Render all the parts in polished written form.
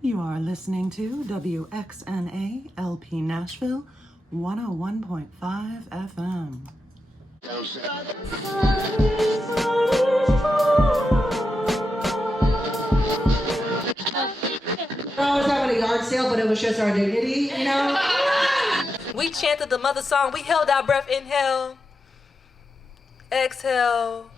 You are listening to WXNA LP Nashville 101.5 FM. We're always having a yard sale, but it was just our dignity, you know? We chanted the mother song. We held our breath. Inhale. Exhale.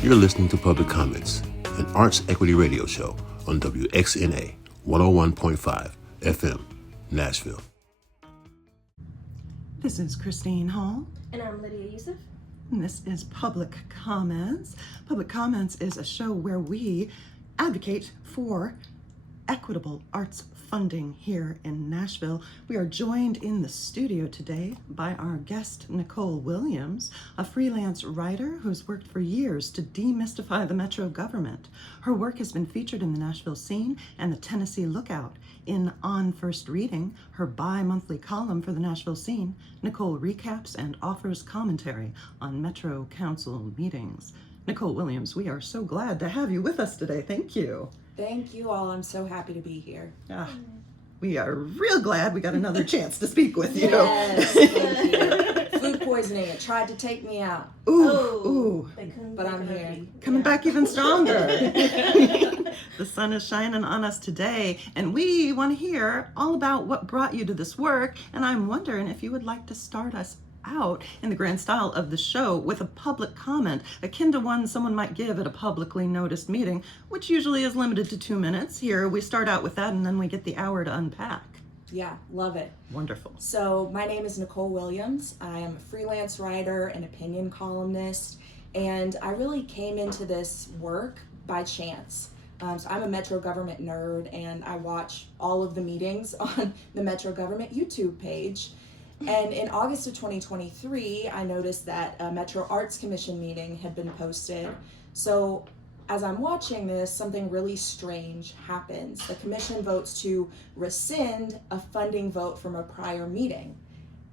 You're listening to Public Comments, an arts equity radio show on WXNA 101.5 FM, Nashville. This is Christine Hall. And I'm Lydia Youssef. And this is Public Comments. Public Comments is a show where we advocate for equitable arts funding here in Nashville. We are joined in the studio today by our guest, Nicole Williams, a freelance writer who's worked for years to demystify the Metro government. Her work has been featured in the Nashville Scene and the Tennessee Lookout. In On First Reading, her bi-monthly column for the Nashville Scene, Nicole recaps and offers commentary on Metro Council meetings. Nicole Williams, we are so glad to have you with us today. Thank you. Thank you all. I'm so happy to be here. We are real glad we got another chance to speak with you. Yes, thank you. Food poisoning. It tried to take me out. Ooh. But I'm here. Coming back even stronger. The sun is shining on us today, and we want to hear all about what brought you to this work. And I'm wondering if you would like to start us out in the grand style of the show with a public comment akin to one someone might give at a publicly noticed meeting, which usually is limited to 2 minutes. Here we start out with that, and then we get the hour to unpack. Yeah, love it. Wonderful. So my name is Nicole Williams. I am a freelance writer and opinion columnist, and I really came into this work by chance. So I'm a Metro government nerd, and I watch all of the meetings on the Metro government YouTube page. And in August of 2023, I noticed that a Metro Arts Commission meeting had been posted. So as I'm watching this, something really strange happens. The commission votes to rescind a funding vote from a prior meeting.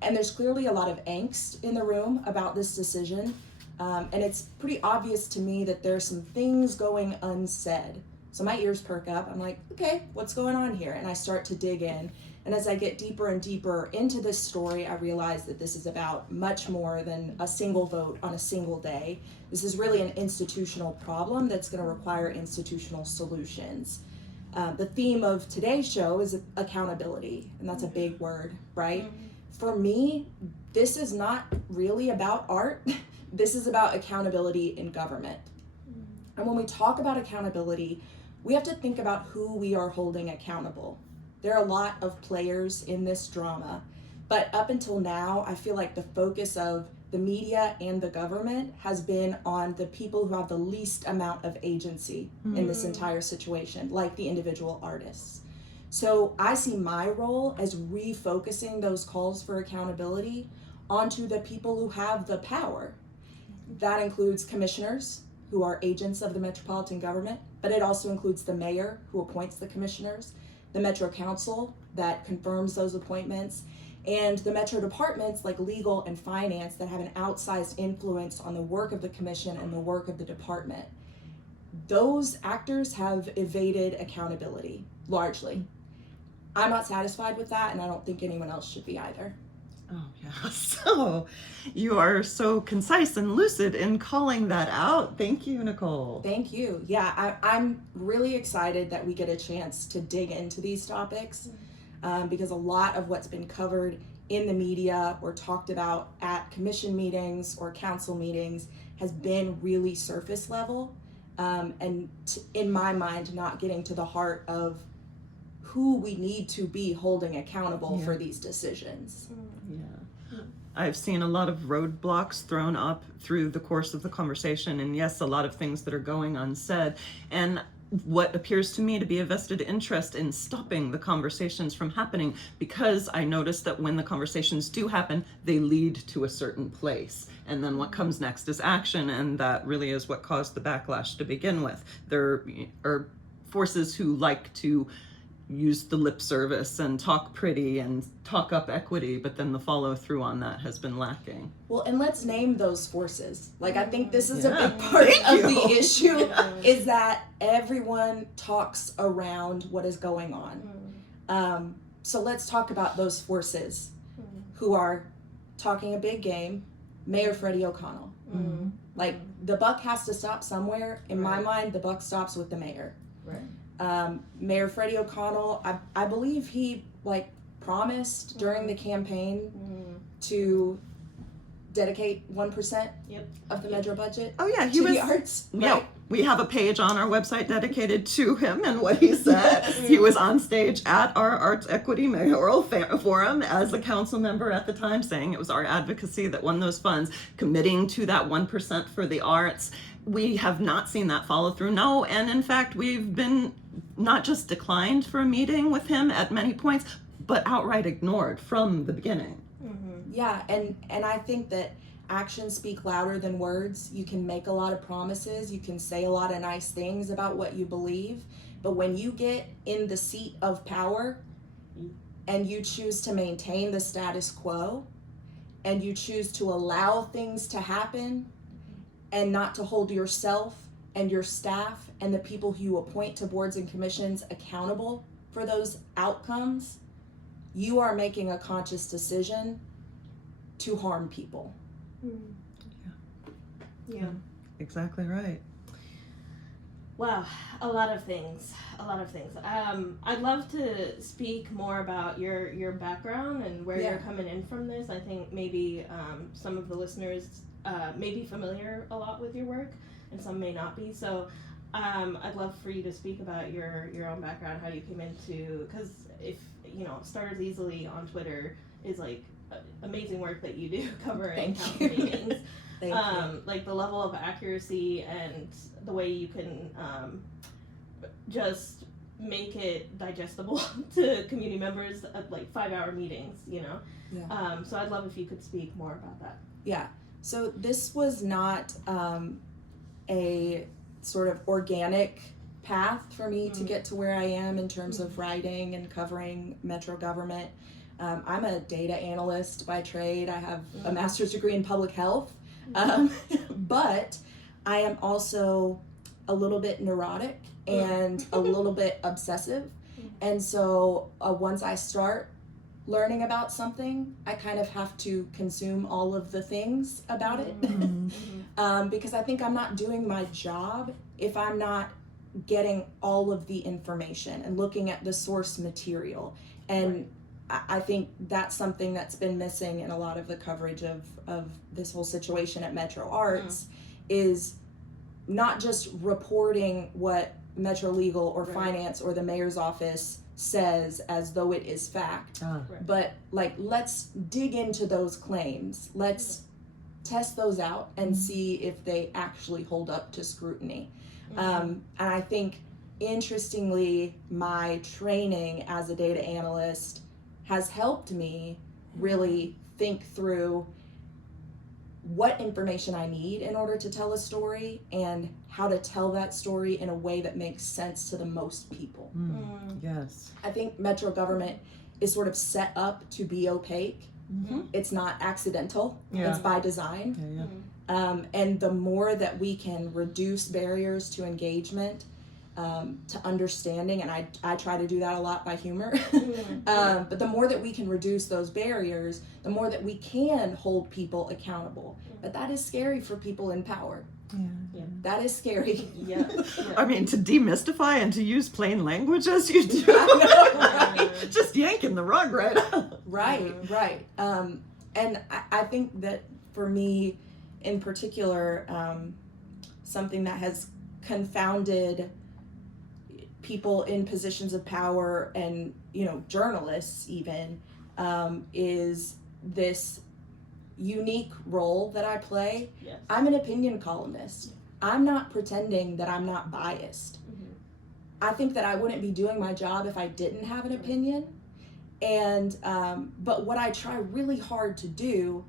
And there's clearly a lot of angst in the room about this decision. And it's pretty obvious to me that there's some things going unsaid. So my ears perk up. I'm like, okay, what's going on here? And I start to dig in. And as I get deeper and deeper into this story, I realize that this is about much more than a single vote on a single day. This is really an institutional problem that's going to require institutional solutions. The theme of today's show is accountability, and that's a big word, right? For me, this is not really about art. This is about accountability in government. And when we talk about accountability, we have to think about who we are holding accountable. There are a lot of players in this drama, but up until now, I feel like the focus of the media and the government has been on the people who have the least amount of agency in this entire situation, like the individual artists. So I see my role as refocusing those calls for accountability onto the people who have the power. That includes commissioners, who are agents of the metropolitan government, but it also includes the mayor, who appoints the commissioners, the Metro Council that confirms those appointments, and the Metro departments like legal and finance that have an outsized influence on the work of the commission and the work of the department. Those actors have evaded accountability, largely. I'm not satisfied with that, and I don't think anyone else should be either. Oh, yeah. So you are so concise and lucid in calling that out. Thank you, Nicole. Thank you. Yeah, I'm really excited that we get a chance to dig into these topics because a lot of what's been covered in the media or talked about at commission meetings or council meetings has been really surface level and in my mind, not getting to the heart of who we need to be holding accountable for these decisions. Yeah. I've seen a lot of roadblocks thrown up through the course of the conversation, and yes, a lot of things that are going unsaid. And what appears to me to be a vested interest in stopping the conversations from happening, because I notice that when the conversations do happen, they lead to a certain place. And then what comes next is action, and that really is what caused the backlash to begin with. There are forces who like to use the lip service and talk pretty and talk up equity, but then the follow through on that has been lacking. Well, and let's name those forces. Like, I think this is Yeah. a big part Thank of you. the issue is that everyone talks around what is going on. So let's talk about those forces who are talking a big game. Mayor Freddie O'Connell. Like, the buck has to stop somewhere. In my mind, the buck stops with the mayor. Right. Mayor Freddie O'Connell, I believe he like promised during the campaign to dedicate 1% of the Metro budget Oh yeah, he to was. the arts. Yeah, Right? we have a page on our website dedicated to him and what he said. He was on stage at our Arts Equity Mayoral Forum as a council member at the time, saying it was our advocacy that won those funds, committing to that 1% for the arts. We have not seen that follow through. No, and in fact, we've been not just declined for a meeting with him at many points, but outright ignored from the beginning. Yeah, and I think that actions speak louder than words. You can make a lot of promises, you can say a lot of nice things about what you believe, but when you get in the seat of power and you choose to maintain the status quo and you choose to allow things to happen and not to hold yourself and your staff and the people who you appoint to boards and commissions accountable for those outcomes, you are making a conscious decision to harm people. Yeah. Exactly right. Wow, a lot of things. I'd love to speak more about your background and where you're coming in from this. I think maybe some of the listeners may be familiar a lot with your work, and some may not be. So I'd love for you to speak about your own background, how you came into, because if Starters Easily on Twitter is like amazing work that you do covering council meetings. Thank you. Like the level of accuracy and the way you can just make it digestible to community members at like 5-hour meetings, so I'd love if you could speak more about that. Yeah, so this was not a sort of organic path for me to get to where I am in terms of writing and covering Metro government. I'm a data analyst by trade. I have a master's degree in public health, but I am also a little bit neurotic and a little bit obsessive. And so once I start learning about something, I kind of have to consume all of the things about it because I think I'm not doing my job if I'm not getting all of the information and looking at the source material. And I think that's something that's been missing in a lot of the coverage of this whole situation at Metro Arts is not just reporting what Metro Legal or Finance or the mayor's office says as though it is fact, but like, let's dig into those claims. Let's test those out and see if they actually hold up to scrutiny. And I think, interestingly, my training as a data analyst has helped me really think through what information I need in order to tell a story and how to tell that story in a way that makes sense to the most people. Yes. I think Metro government is sort of set up to be opaque. It's not accidental, it's by design. And the more that we can reduce barriers to engagement, to understanding, and I try to do that a lot by humor, but the more that we can reduce those barriers, the more that we can hold people accountable. But that is scary for people in power. That is scary. I mean, to demystify and to use plain language as you do, Right? just yanking the rug right out. Right. And I think that for me in particular, something that has confounded people in positions of power and journalists even is this unique role that I play. I'm an opinion columnist. I'm not pretending that I'm not biased. I think that I wouldn't be doing my job if I didn't have an opinion. And but what I try really hard to do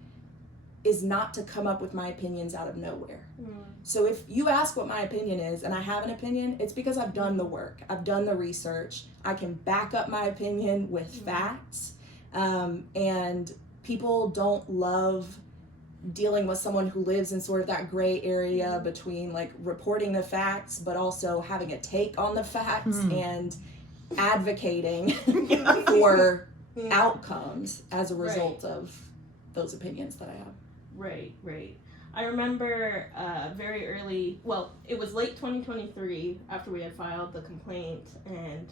is not to come up with my opinions out of nowhere. So if you ask what my opinion is and I have an opinion, it's because I've done the work. I've done the research. I can back up my opinion with facts. And people don't love dealing with someone who lives in sort of that gray area between like reporting the facts, but also having a take on the facts and advocating for outcomes as a result of those opinions that I have. Right. I remember very early, well, it was late 2023 after we had filed the complaint, and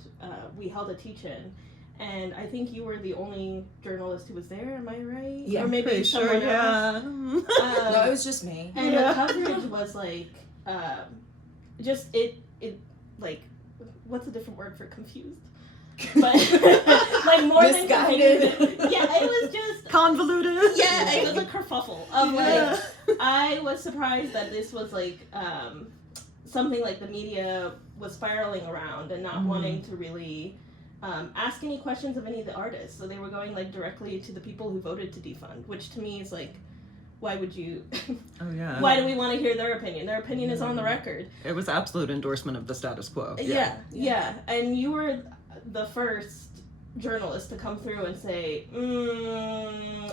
we held a teach-in, and I think you were the only journalist who was there, am I right? Yeah, or maybe someone else. No, it was just me. And the coverage was like, just it like, what's a different word for confused? But like more Misguided. than confused. Yeah, it was just Convoluted. yeah, it was a kerfuffle of like, I was surprised that this was like something like the media was spiraling around and not wanting to really ask any questions of any of the artists. So they were going like directly to the people who voted to defund, which to me is like, why would you? Why do we want to hear their opinion? Their opinion is on the record. It was absolute endorsement of the status quo. Yeah. And you were the first journalist to come through and say,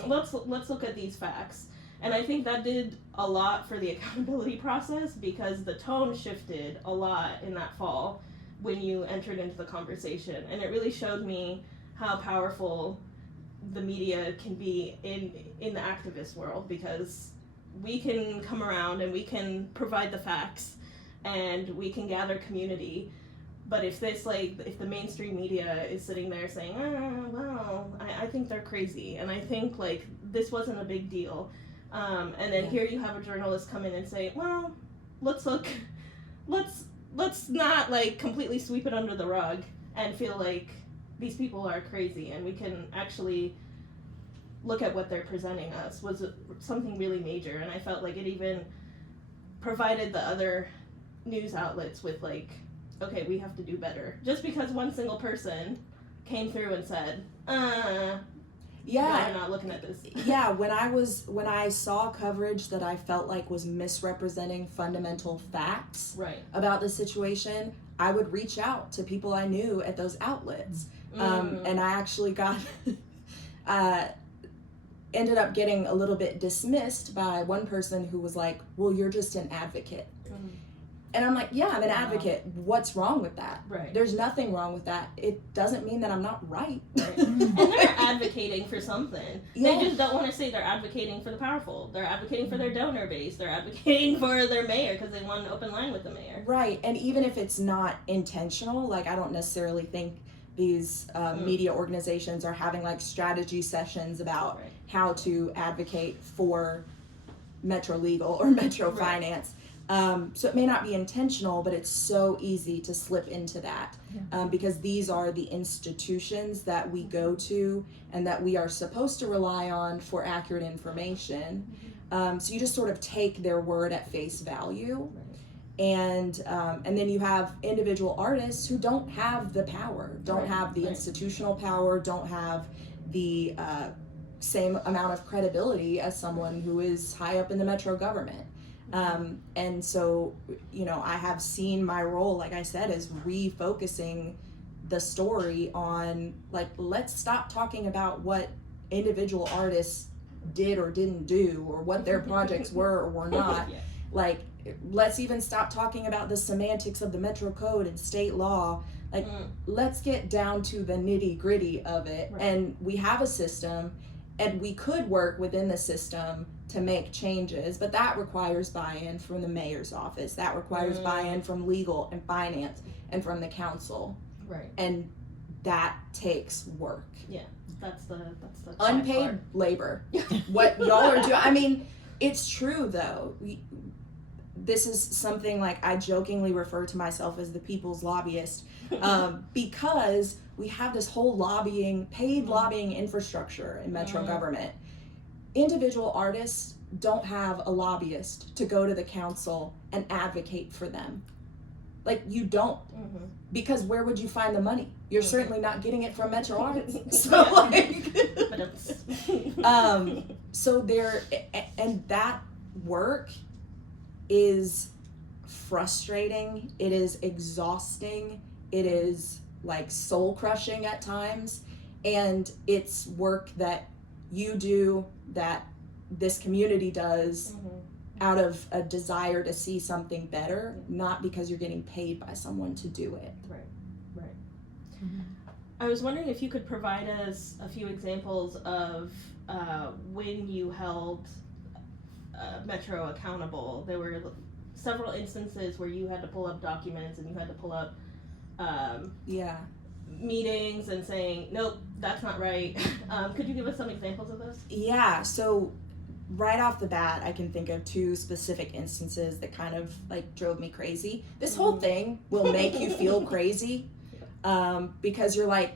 let's look at these facts. And I think that did a lot for the accountability process, because the tone shifted a lot in that fall when you entered into the conversation. And it really showed me how powerful the media can be in the activist world, because we can come around and we can provide the facts and we can gather community. But if the mainstream media is sitting there saying, I think they're crazy, and I think like this wasn't a big deal, and then here you have a journalist come in and say, well, let's not like completely sweep it under the rug and feel like these people are crazy, and we can actually look at what they're presenting us, was something really major. And I felt like it even provided the other news outlets with like, okay, we have to do better. Just because one single person came through and said, I'm not looking at this. Yeah, when I saw coverage that I felt like was misrepresenting fundamental facts about the situation, I would reach out to people I knew at those outlets. And I actually got, ended up getting a little bit dismissed by one person who was like, well, you're just an advocate. And I'm like, yeah, I'm an advocate. What's wrong with that? Right. There's nothing wrong with that. It doesn't mean that I'm not right. And they're advocating for something. Yeah. They just don't want to say they're advocating for the powerful. They're advocating for their donor base. They're advocating for their mayor because they want an open line with the mayor. Right. And even if it's not intentional, like I don't necessarily think these media organizations are having like strategy sessions about how to advocate for Metro Legal or Metro Finance. So it may not be intentional, but it's so easy to slip into that because these are the institutions that we go to and that we are supposed to rely on for accurate information. So you just sort of take their word at face value. And then you have individual artists who don't have the power, don't have the institutional power, don't have the same amount of credibility as someone who is high up in the Metro government. And so, you know, I have seen my role, like I said, as refocusing the story on, like, let's stop talking about what individual artists did or didn't do, or what their projects were or were not. Like, let's even stop talking about the semantics of the Metro Code and state law. Like, let's get down to the nitty gritty of it. And we have a system, and we could work within the system to make changes, but that requires buy-in from the mayor's office. That requires buy-in from legal and finance and from the council. And that takes work. That's the unpaid labor. What y'all are doing. I mean, it's true though. This is something like I jokingly refer to myself as the people's lobbyist because we have this whole paid lobbying infrastructure in Metro government. Individual artists don't have a lobbyist to go to the council and advocate for them. Like, you don't, because where would you find the money? You're certainly not getting it from Metro Arts. So, like, but Confidence. So there, and that work is frustrating. It is exhausting. It is like soul crushing at times. And it's work that you do, that this community does, out of a desire to see something better, not because you're getting paid by someone to do it. Right. I was wondering if you could provide us a few examples of when you held Metro accountable. There were several instances where you had to pull up documents and you had to pull up meetings and saying, nope, that's not right. Could you give us some examples of those? Yeah, so right off the bat, I can think of 2 specific instances that kind of like drove me crazy. This whole thing will make you feel crazy because you're like,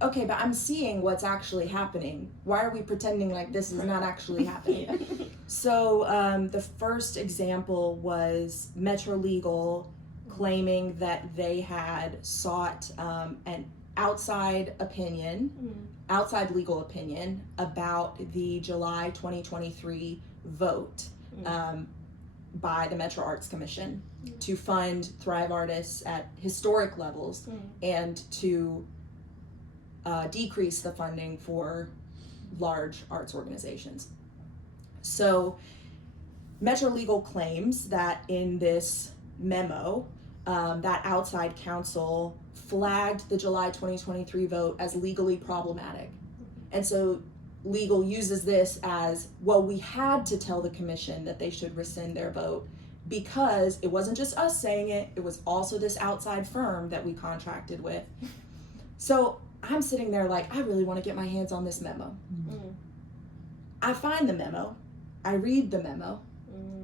okay, but I'm seeing what's actually happening. Why are we pretending like this is not actually happening? So the first example was Metro Legal claiming that they had sought an outside legal opinion about the July 2023 vote by the Metro Arts Commission to fund Thrive artists at historic levels and to decrease the funding for large arts organizations. So Metro Legal claims that in this memo, that outside counsel flagged the July 2023 vote as legally problematic. And so legal uses this as, well, we had to tell the commission that they should rescind their vote because it wasn't just us saying it, it was also this outside firm that we contracted with. So I'm sitting there like, I really want to get my hands on this memo. I find the memo, I read the memo.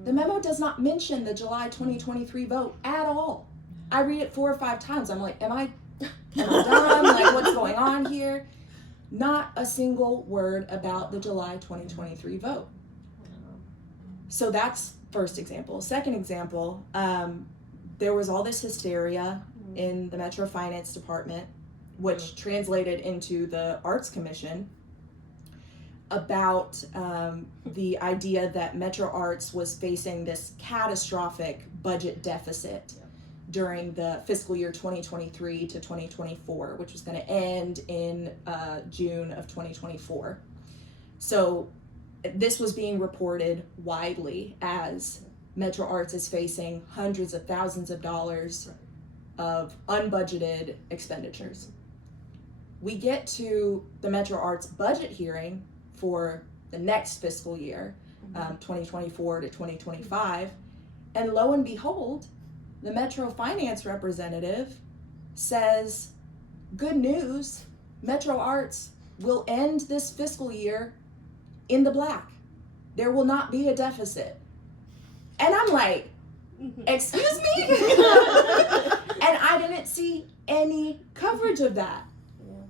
The memo does not mention the July 2023 vote at all. I read it 4 or 5 times. I'm like, am I done? Like, what's going on here? Not a single word about the July 2023 vote. So that's first example. Second example, there was all this hysteria in the Metro Finance Department, which translated into the Arts Commission, about the idea that Metro Arts was facing this catastrophic budget deficit during the fiscal year 2023 to 2024, which was going to end in June of 2024. So this was being reported widely as Metro Arts is facing hundreds of thousands of dollars of unbudgeted expenditures. We get to the Metro Arts budget hearing for the next fiscal year, 2024 to 2025, and lo and behold, the Metro Finance representative says, good news, Metro Arts will end this fiscal year in the black. There will not be a deficit. And I'm like, excuse me? And I didn't see any coverage of that.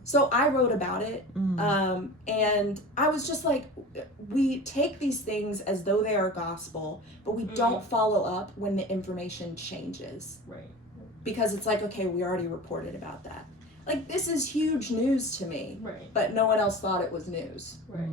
So I wrote about it, and I was just like, we take these things as though they are gospel, but we don't follow up when the information changes. Right. Because it's like, okay, we already reported about that. Like, this is huge news to me, Right. but no one else thought it was news. Right.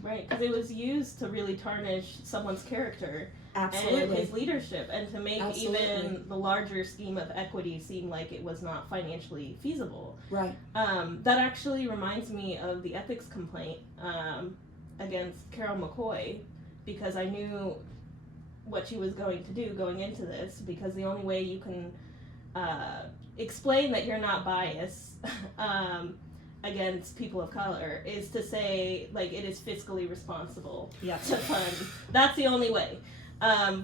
Right, because it was used to really tarnish someone's character and his leadership, and to make even the larger scheme of equity seem like it was not financially feasible. Right. That actually reminds me of the ethics complaint against Carol McCoy, because I knew what she was going to do going into this, because the only way you can explain that you're not biased against people of color is to say, like, it is fiscally responsible to fund. That's the only way.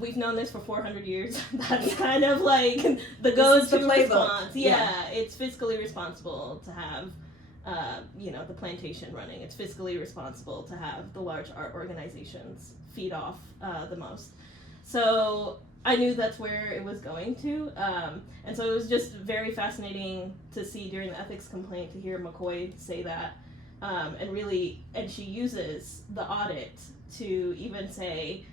We've known this for 400 years. That's kind of like the go-to response. Yeah, it's fiscally responsible to have, the plantation running. It's fiscally responsible to have the large art organizations feed off the most. So I knew that's where it was going to. And so it was just very fascinating to see during the ethics complaint to hear McCoy say that. And she uses the audit to even say,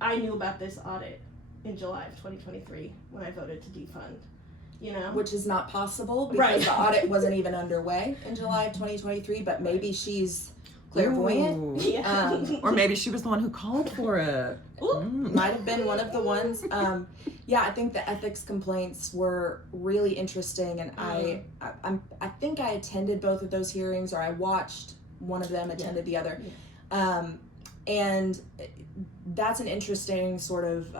I knew about this audit in July of 2023 when I voted to defund. you know? Which is not possible because Right. the audit wasn't even underway in July of 2023, but maybe she's clairvoyant. Ooh. Yeah. Or maybe she was the one who called for it. Might have been one of the ones. Yeah, I think the ethics complaints were really interesting, and I think I attended both of those hearings, or I watched one of them, attended the other. And that's an interesting sort of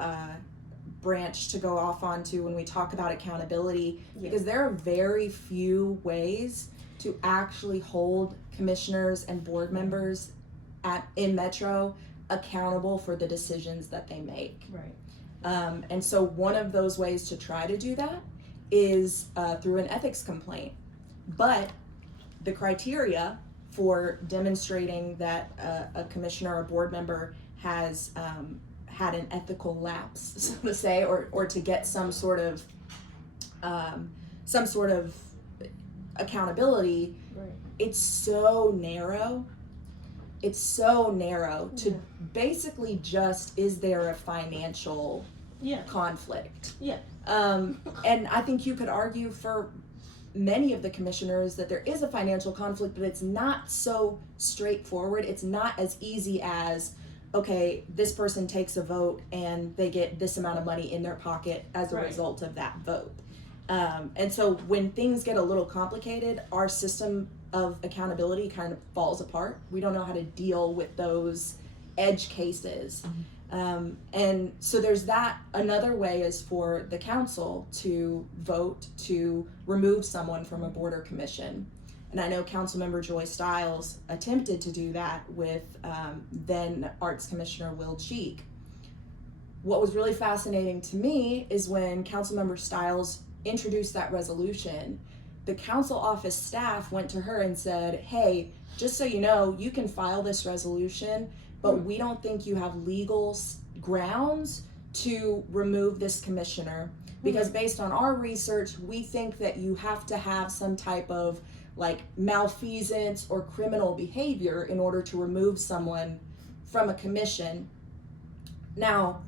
branch to go off onto when we talk about accountability, because there are very few ways to actually hold commissioners and board members in Metro accountable for the decisions that they make. Right. And so one of those ways to try to do that is through an ethics complaint. But the criteria for demonstrating that a commissioner or board member has had an ethical lapse, so to say, or to get some sort of accountability, Right. it's so narrow. It's so narrow to basically just, is there a financial conflict? Yeah. And I think you could argue for many of the commissioners that there is a financial conflict, but it's not so straightforward. It's not as easy as, okay, this person takes a vote and they get this amount of money in their pocket as a result of that vote. And so when things get a little complicated, our system of accountability kind of falls apart. We don't know how to deal with those edge cases. And so there's that. Another way is for the council to vote to remove someone from a board or commission. And I know Councilmember Joy Stiles attempted to do that with then Arts Commissioner Will Cheek. What was really fascinating to me is when Councilmember Stiles introduced that resolution, the council office staff went to her and said, hey, just so you know, you can file this resolution, but we don't think you have legal grounds to remove this commissioner, because based on our research, we think that you have to have some type of like malfeasance or criminal behavior in order to remove someone from a commission. Now,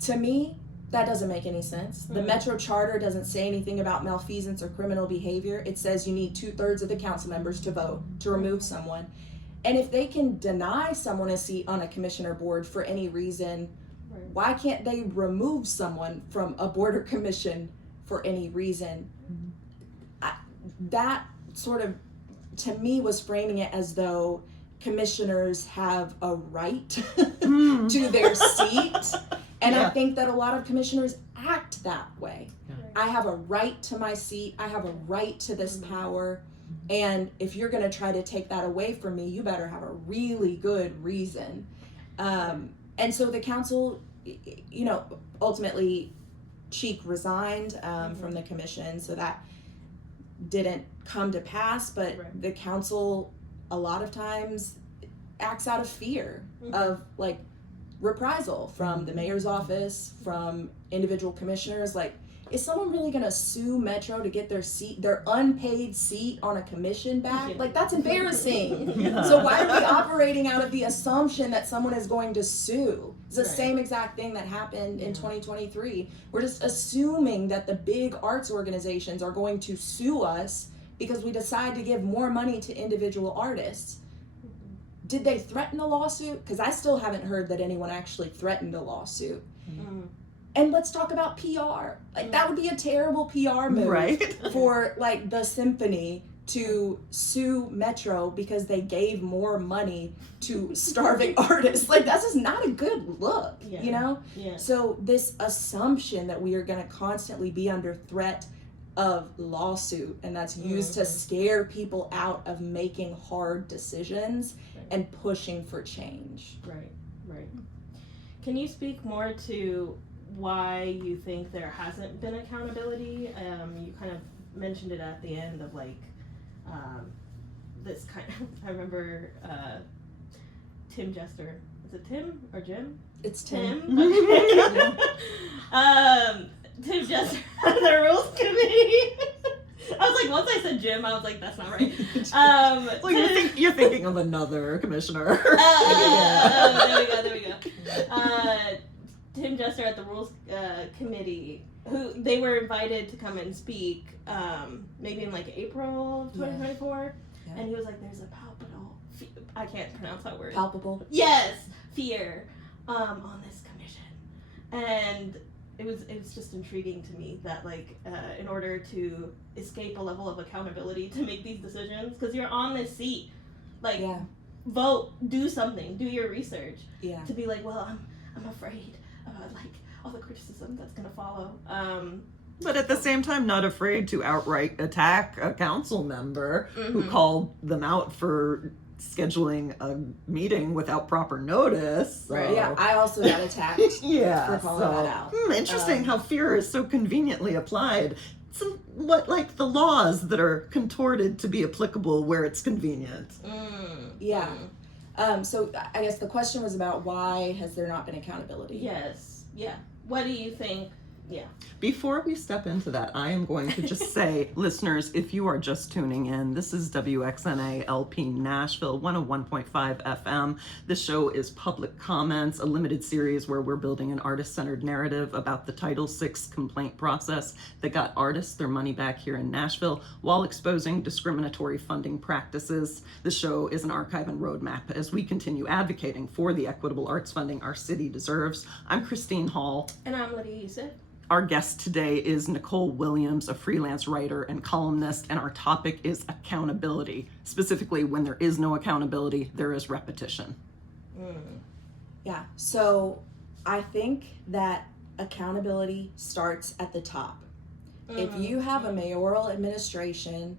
to me, that doesn't make any sense. The Metro Charter doesn't say anything about malfeasance or criminal behavior. It says you need 2/3 of the council members to vote to remove someone. And if they can deny someone a seat on a commissioner board for any reason, why can't they remove someone from a board or commission for any reason? That sort of, to me, was framing it as though commissioners have a right to their seat. And I think that a lot of commissioners act that way. I have a right to my seat. I have a right to this power. And if you're going to try to take that away from me, you better have a really good reason. And so the council, you know, ultimately Cheek resigned from the commission, so that didn't come to pass. But the council a lot of times acts out of fear of like reprisal from the mayor's office, from individual commissioners. Like, is someone really gonna sue Metro to get their seat, their unpaid seat on a commission back? Like, that's embarrassing. So why are we operating out of the assumption that someone is going to sue? It's the same exact thing that happened in 2023. We're just assuming that the big arts organizations are going to sue us because we decide to give more money to individual artists. Did they threaten a lawsuit? Because I still haven't heard that anyone actually threatened a lawsuit. And let's talk about PR. Like, that would be a terrible PR move for like the symphony to sue Metro because they gave more money to starving artists. Like, that's just not a good look, you know? So this assumption that we are gonna constantly be under threat of lawsuit, and that's used to scare people out of making hard decisions and pushing for change. Right. Can you speak more to why you think there hasn't been accountability? You kind of mentioned it at the end of like this kind of, I remember Tim Jester. Is it Tim or Jim? It's Tim. Okay. Tim Jester, the rules committee. I was like, once I said Jim, I was like, that's not right. Well, you're thinking of another commissioner. There we go. Tim jester at the rules committee who they were invited to come and speak maybe in like April of 2024, and he was like, there's a palpable I can't pronounce that word. Palpable. Yes, fear on this commission, and it was just intriguing to me that like in order to escape a level of accountability to make these decisions, because you're on this seat, like vote, do something, do your research, to be like, well, I'm afraid of like all the criticism that's gonna follow. But at the same time, not afraid to outright attack a council member who called them out for scheduling a meeting without proper notice. So. Right. Yeah, I also got attacked for calling that out. Interesting how fear is so conveniently applied. Somewhat like the laws that are contorted to be applicable where it's convenient. Yeah. So I guess the question was about why has there not been accountability? Yes. Yeah. What do you think? Yeah. Before we step into that, I am going to just say, listeners, if you are just tuning in, this is WXNA LP Nashville 101.5 FM. This show is Public Comments, a limited series where we're building an artist-centered narrative about the Title VI complaint process that got artists their money back here in Nashville while exposing discriminatory funding practices. The show is an archive and roadmap as we continue advocating for the equitable arts funding our city deserves. I'm Christine Hall. And I'm Lydia Youssef. Our guest today is Nicole Williams, a freelance writer and columnist, and our topic is accountability. Specifically, when there is no accountability, there is repetition. Yeah, so I think that accountability starts at the top. If you have a mayoral administration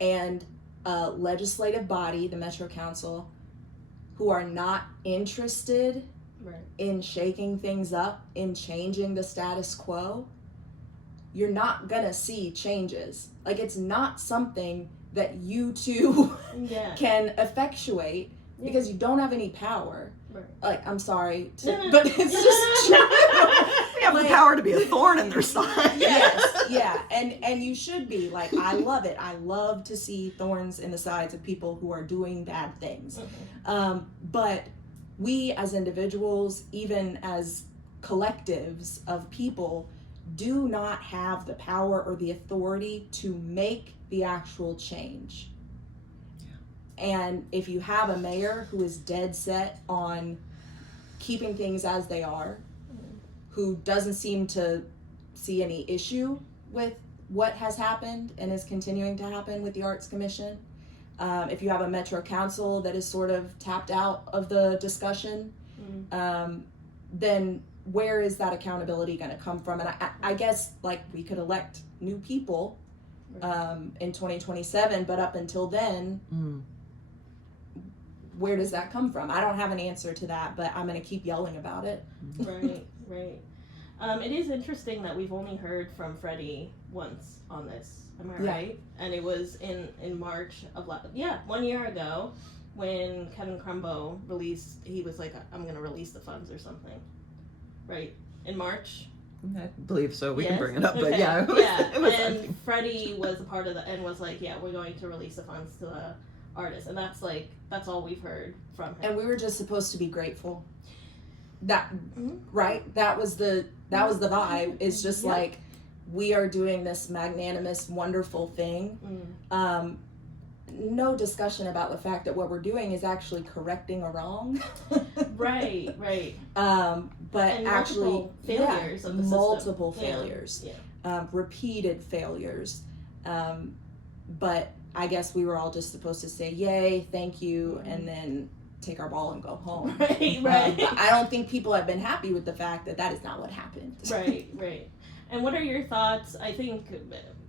and a legislative body, the Metro Council, who are not interested in shaking things up, in changing the status quo, you're not gonna see changes. Like, it's not something that you two can effectuate because you don't have any power. Like, I'm sorry, but it's just true. We have the power to be a thorn in their side. Yeah, and you should be. Like, I love it. I love to see thorns in the sides of people who are doing bad things. But we as individuals, even as collectives of people, do not have the power or the authority to make the actual change. And if you have a mayor who is dead set on keeping things as they are, who doesn't seem to see any issue with what has happened and is continuing to happen with the Arts Commission, if you have a Metro Council that is sort of tapped out of the discussion, then where is that accountability going to come from? And I guess, like, we could elect new people in 2027, but up until then, where does that come from? I don't have an answer to that, but I'm going to keep yelling about it. Right. It is interesting that we've only heard from Freddie once on this. Am I right? And it was in March of 1 year ago when Kevin Crumbo released, he was like, I'm going to release the funds or something. Right? In March? I believe so. We can bring it up, but it was and Freddie was a part of and was like, we're going to release the funds to the artists. And that's all we've heard from him. And we were just supposed to be grateful. That, right? That was the vibe. It's just like, we are doing this magnanimous, wonderful thing. No discussion about the fact that what we're doing is actually correcting a wrong. Right. But and actually, failures of the multiple failures, repeated failures. But I guess we were all just supposed to say, yay, thank you, and then take our ball and go home. Right. But I don't think people have been happy with the fact that that is not what happened. Right. And what are your thoughts? I think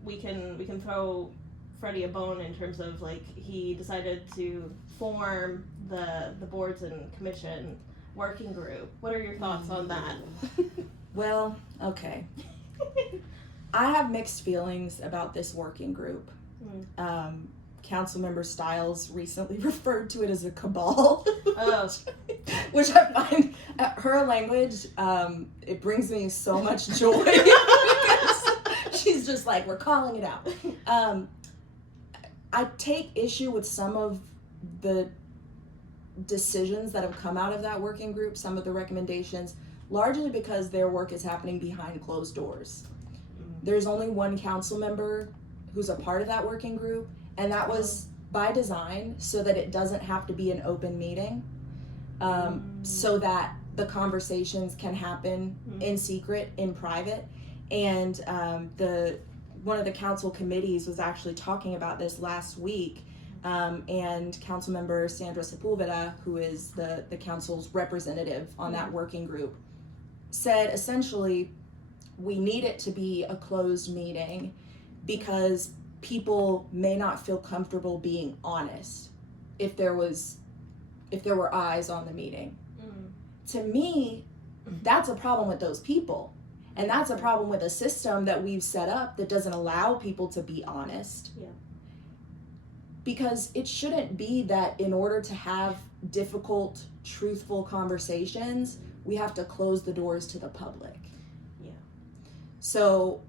we can throw Freddie a bone in terms of, like, he decided to form the boards and commission working group. What are your thoughts on that? Well, okay. I have mixed feelings about this working group. Councilmember Stiles recently referred to it as a cabal, which I find her language, it brings me so much joy because she's just like, we're calling it out. I take issue with some of the decisions that have come out of that working group, some of the recommendations, largely because their work is happening behind closed doors. There's only one council member who's a part of that working group, and that was by design so that it doesn't have to be an open meeting, so that the conversations can happen in secret, in private. And one of the council committees was actually talking about this last week, and council member Sandra Sepulveda, who is the council's representative on that working group, said essentially we need it to be a closed meeting because people may not feel comfortable being honest if there were eyes on the meeting. To me, that's a problem with those people. And that's a problem with a system that we've set up that doesn't allow people to be honest. Yeah. Because it shouldn't be that in order to have difficult, truthful conversations, we have to close the doors to the public. Yeah. So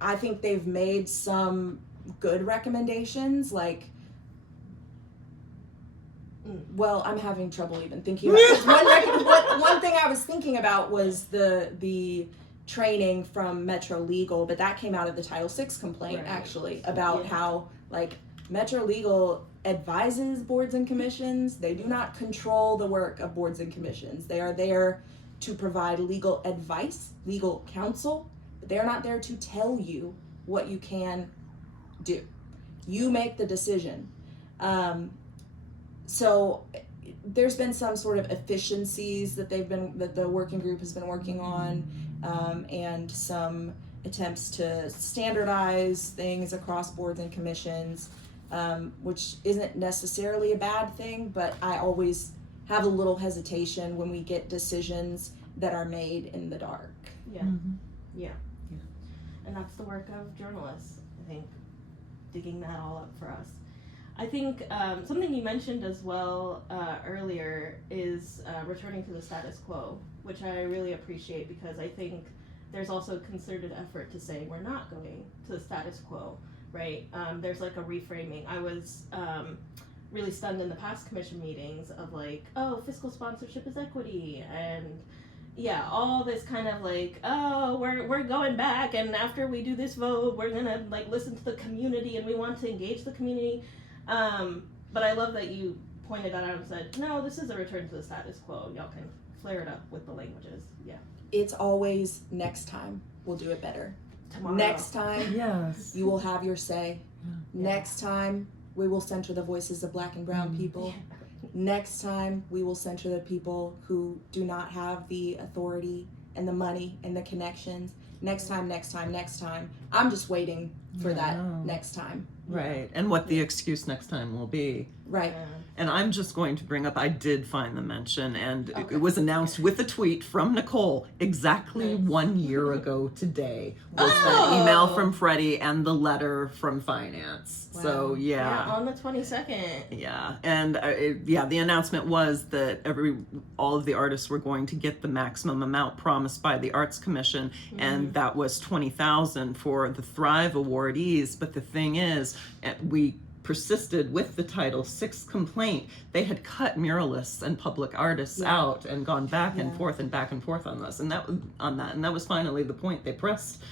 I think they've made some good recommendations, like, well, I'm having trouble even thinking about this. One thing I was thinking about was the training from Metro Legal, but that came out of the Title VI complaint, actually, about how, like, Metro Legal advises boards and commissions. They do not control the work of boards and commissions. They are there to provide legal advice, legal counsel, but they're not there to tell you what you can do. You make the decision. So there's been some sort of efficiencies that the working group has been working on, and some attempts to standardize things across boards and commissions, which isn't necessarily a bad thing, but I always have a little hesitation when we get decisions that are made in the dark. Yeah. Yeah. And that's the work of journalists, I think, digging that all up for us. I think something you mentioned as well earlier is returning to the status quo, which I really appreciate, because I think there's also a concerted effort to say we're not going to the status quo, right? There's like a reframing. I was really stunned in the past commission meetings of like, oh, fiscal sponsorship is equity, and yeah, all this kind of like, oh, we're going back, and after we do this vote, we're gonna like listen to the community, and we want to engage the community. But I love that you pointed that out and said, no, this is a return to the status quo. Y'all can flare it up with the languages. Yeah. It's always next time we'll do it better. Tomorrow. Next time Yes. you will have your say. Next time we will center the voices of Black and brown people. Next time we will center the people who do not have the authority and the money and the connections. Next time. I'm just waiting for that next time. Right. And what the excuse next time will be. Right. And I'm just going to bring up, I did find the mention, and it was announced with a tweet from Nicole exactly 1 year ago today. Was that email from Freddie and the letter from finance. Wow. So, Yeah, on the 22nd. Yeah, and the announcement was that all of the artists were going to get the maximum amount promised by the Arts Commission, and that was $20,000 for the Thrive awardees. But the thing is, we persisted with the Title VI complaint. They had cut muralists and public artists out and gone back and forth on this, and that was finally the point they pressed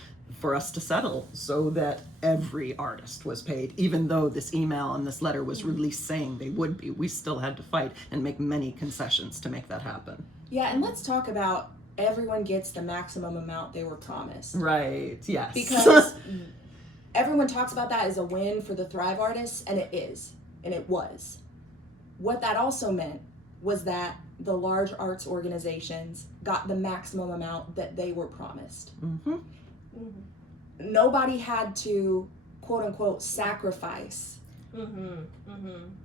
for us to settle, so that every artist was paid, even though this email and this letter was released saying they would be. We still had to fight and make many concessions to make that happen. Yeah, and let's talk about everyone gets the maximum amount they were promised. Right, yes. Because everyone talks about that as a win for the Thrive artists, and it is, and it was. What that also meant was that the large arts organizations got the maximum amount that they were promised. Nobody had to, quote unquote, sacrifice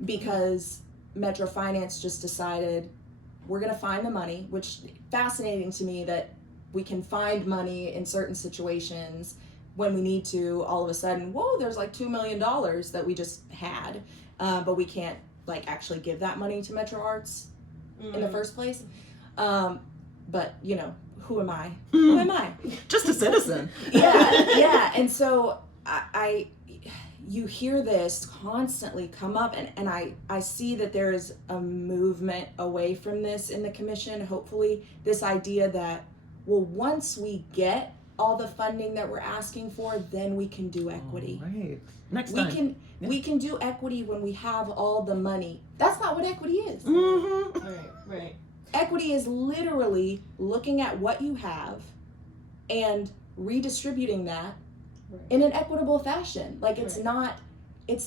because Metro Finance just decided we're going to find the money, which fascinating to me that we can find money in certain situations when we need to. All of a sudden, whoa, there's like $2 million that we just had, but we can't like actually give that money to Metro Arts in the first place. But you know, who am I? Who am I? Just a citizen. Yeah. And so I you hear this constantly come up, and I see that there is a movement away from this in the commission, hopefully, this idea that, well, once we get all the funding that we're asking for, then we can do equity. Right. Next We time. can Yeah. we can do equity when we have all the money. That's not what equity is. Mm-hmm. Right. Equity is literally looking at what you have and redistributing that in an equitable fashion. Like it's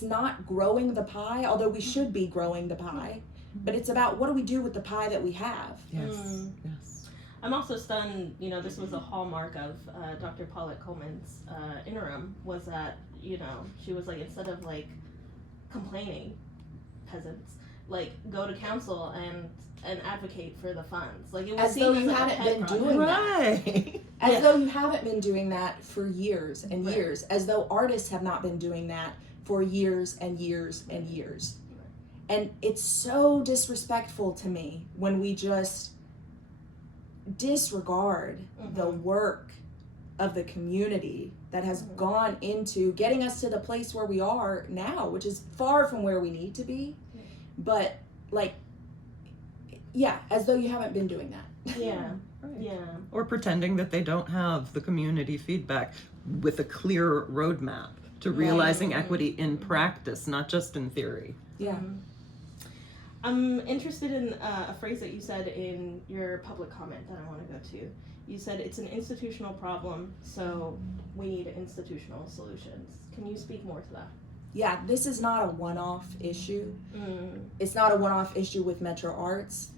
not growing the pie, although we should be growing the pie, but it's about what do we do with the pie that we have. Yes. Yes. I'm also stunned, this was a hallmark of Dr. Paulette Coleman's interim, was that, she was like, instead of like complaining, peasants, like go to council and advocate for the funds. Like it was As though seen you as like a hadn't pet been project. doing that. Right. As though you haven't been doing that for years and Right. years, as though artists have not been doing that for years and years and years. And it's so disrespectful to me when we just disregard the work of the community that has gone into getting us to the place where we are now, which is far from where we need to be. But like, yeah, as though you haven't been doing that. Yeah. Right. Yeah. Or pretending that they don't have the community feedback with a clear roadmap to realizing equity in practice, not just in theory. Yeah. I'm interested in a phrase that you said in your public comment that I want to go to. You said it's an institutional problem, so we need institutional solutions. Can you speak more to that? Yeah, this is not a one-off issue. Mm, It's not a one-off issue with Metro Arts.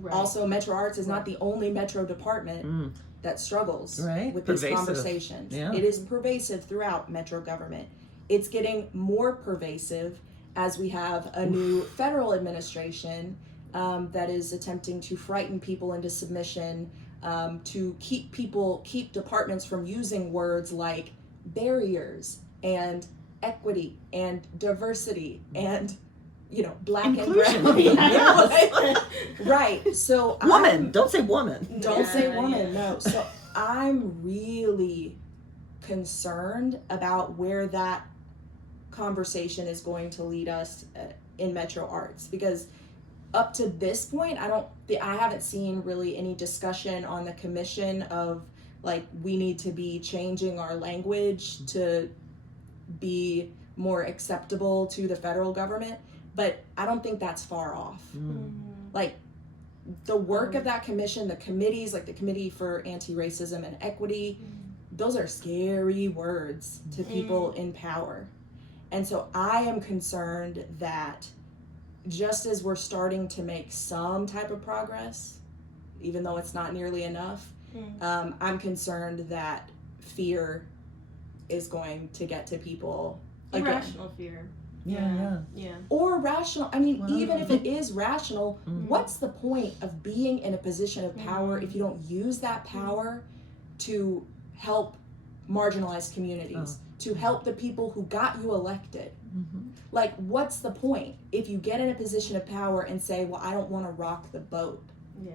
right. Also, Metro Arts is not the only Metro department that struggles Right. with this Pervasive. conversation. Yeah. It is pervasive throughout Metro government. It's getting more pervasive as we have a new federal administration that is attempting to frighten people into submission, to keep departments from using words like barriers and equity and diversity and black Inclusion. and brown. Yes. Right. So Woman. Don't say woman. Don't say Yeah, woman. No. So I'm really concerned about where that conversation is going to lead us in Metro Arts, because up to this point I haven't seen really any discussion on the commission of like we need to be changing our language to be more acceptable to the federal government, but I don't think that's far off. Like the work of that commission, the committees, like the Committee for Anti-Racism and Equity, those are scary words to people in power. And so I am concerned that just as we're starting to make some type of progress, even though it's not nearly enough, I'm concerned that fear is going to get to people again. Irrational fear. Yeah. Or rational. I mean, Well, even if it is rational, what's the point of being in a position of power if you don't use that power to help marginalized communities, to help the people who got you elected? Like, what's the point if you get in a position of power and say, well, I don't want to rock the boat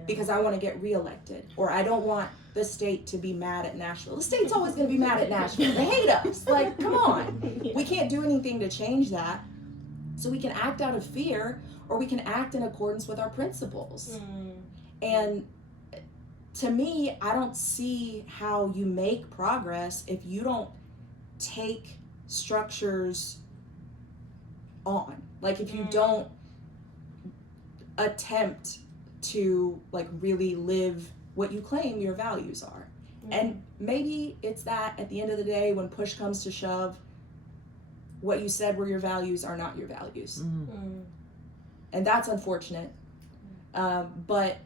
because I want to get reelected, or I don't want the state to be mad at Nashville. The state's always going to be mad at Nashville. They hate us. Like, come on. We can't do anything to change that. So we can act out of fear, or we can act in accordance with our principles. And to me, I don't see how you make progress if you don't take structures on. Like if you don't attempt to like really live what you claim your values are. And maybe it's that at the end of the day, when push comes to shove, what you said were your values are not your values. And that's unfortunate. But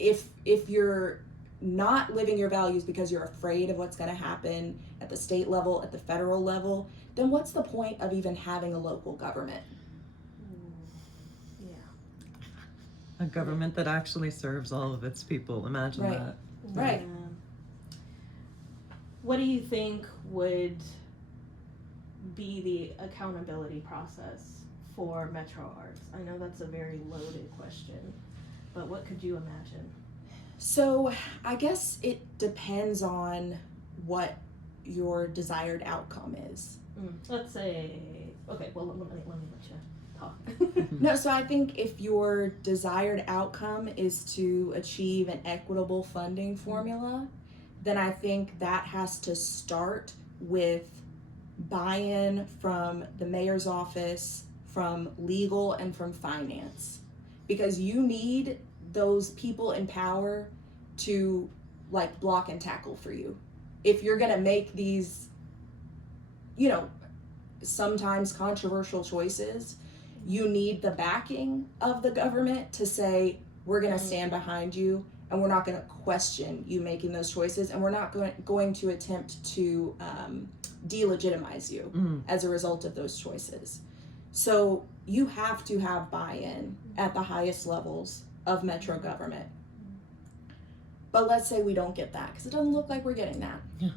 if you're not living your values because you're afraid of what's going to happen at the state level, at the federal level, then what's the point of even having a local government? A government that actually serves all of its people. Imagine Right. that. Right. What do you think would be the accountability process for Metro Arts? I know that's a very loaded question, but what could you imagine? So I guess it depends on what your desired outcome is. Let's say, okay, well, let me let you talk. No, so I think if your desired outcome is to achieve an equitable funding formula, then I think that has to start with buy-in from the mayor's office, from legal, and from finance. Because you need those people in power to like block and tackle for you. If you're gonna make these, you know, sometimes controversial choices, you need the backing of the government to say, we're gonna stand behind you and we're not gonna question you making those choices, and we're not going to attempt to delegitimize you as a result of those choices. So you have to have buy-in at the highest levels of Metro government. But let's say we don't get that, because it doesn't look like we're getting that. Yeah.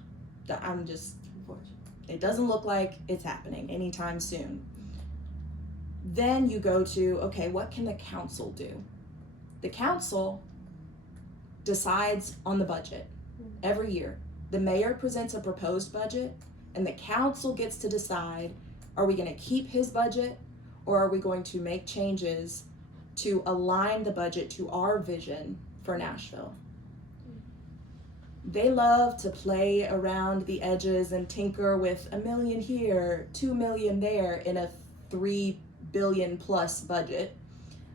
It doesn't look like it's happening anytime soon. Then you go to, okay, what can the council do? The council decides on the budget every year. The mayor presents a proposed budget, and the council gets to decide, are we gonna keep his budget, or are we going to make changes to align the budget to our vision for Nashville? They love to play around the edges and tinker with $1 million here, $2 million there in a $3 billion plus budget.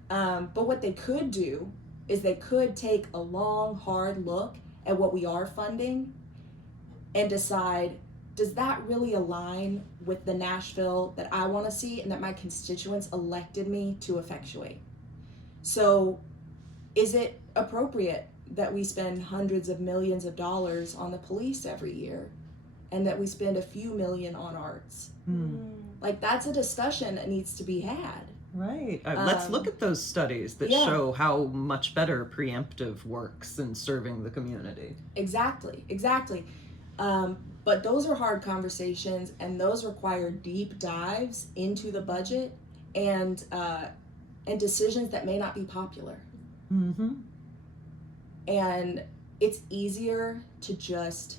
But what they could do is they could take a long, hard look at what we are funding and decide, does that really align with the Nashville that I want to see and that my constituents elected me to effectuate? So is it appropriate that we spend hundreds of millions of dollars on the police every year and that we spend a few million on arts? Like, that's a discussion that needs to be had. Right. Let's look at those studies that show how much better preemptive works in serving the community. Exactly. But those are hard conversations, and those require deep dives into the budget and decisions that may not be popular. And it's easier to just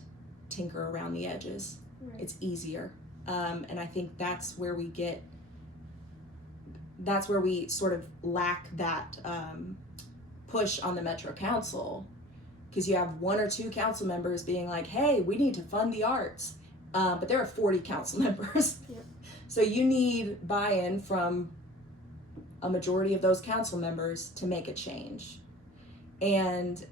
tinker around the edges. Right. It's easier. And I think that's where we sort of lack that push on the Metro Council, because you have one or two council members being like, hey, we need to fund the arts. But there are 40 council members. Yep. So you need buy-in from a majority of those council members to make a change. And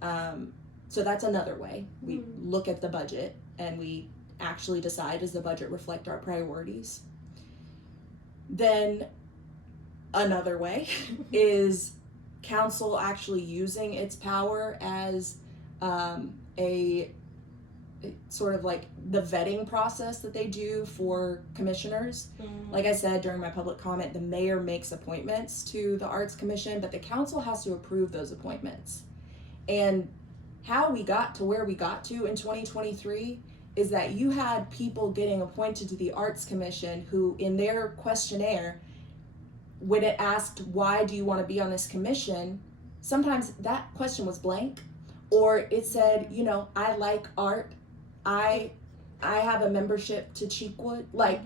so that's another way. We look at the budget and we actually decide, does the budget reflect our priorities? Then another way is council actually using its power as a sort of like the vetting process that they do for commissioners. Like I said during my public comment, the mayor makes appointments to the Arts Commission, but the council has to approve those appointments. And how we got to where we got to in 2023 is that you had people getting appointed to the Arts Commission who, in their questionnaire, when it asked, why do you want to be on this commission, sometimes that question was blank, or it said, you know, I like art, I have a membership to Cheekwood. Like,